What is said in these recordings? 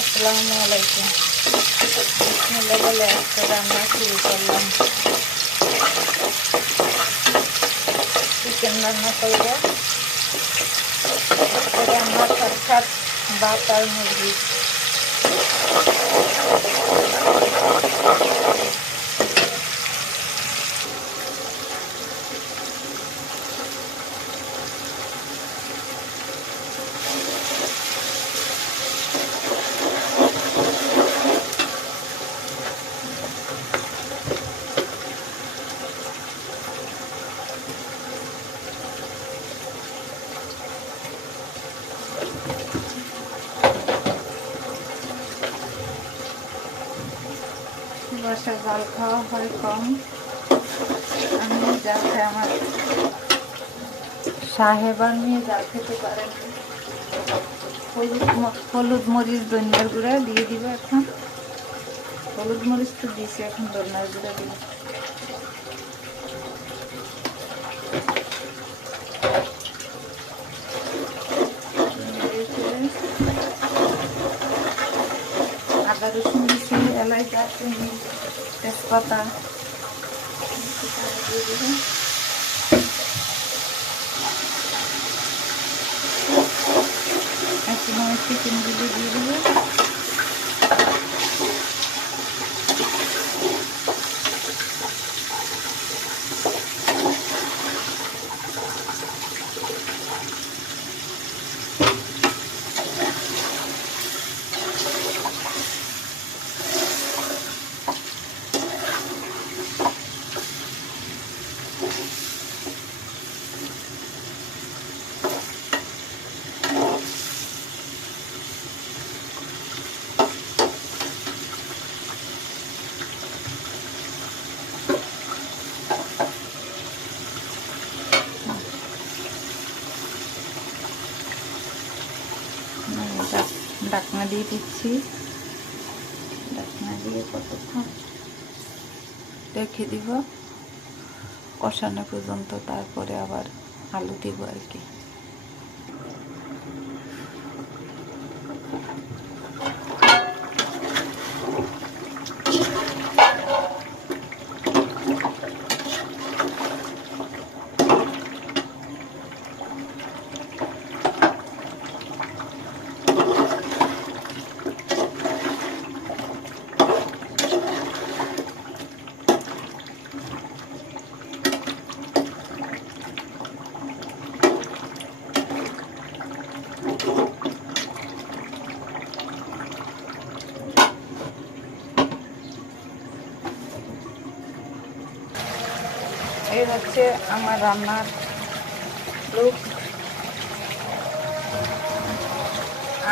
আসসালামু আলাইকুম। বিসমিল্লাহ বলে একটা রান্না শুরু করলাম। চিকেন রান্না করব। রান্না সাক্ষাৎ ভাত আর মুরগি। বাসা জাল খাওয়া হয় কম। আমি যা খাই আমার সাহেবার নিয়ে যা খেতে পারেন। হলুদ মরিচ ধনিয়ার গুঁড়া দিয়ে দিব এখন। হলুদ মরিচ তো দিয়েছি এখন ধনিয়ার গুঁড়া দিব আদা রসুন দিচ্ছি এলাচ দারচিনি তেজপাতা দিয়ে দিবো। এক সময় চিকেনগুলো দিয়ে দেবো আমি ডাক- ডাকনা দিয়ে দিচ্ছি। ডাকনা দিয়ে কতক্ষণ? রেখে দিব। কষানো পর্যন্ত তারপরে আবার আলু দিব আর কি। এই হচ্ছে আমার রান্নার লুক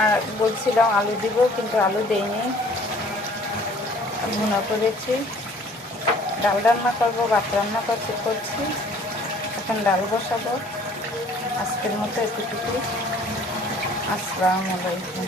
আর বলছিলাম আলু দিব, কিন্তু আলু দেইনি। ভুনা করেছি। ডাল রান্না করব, ভাত রান্না করছি করছি। এখন ডাল বসাবো। আজকের মতো এতটুকু আসসালামু আলাইকুম।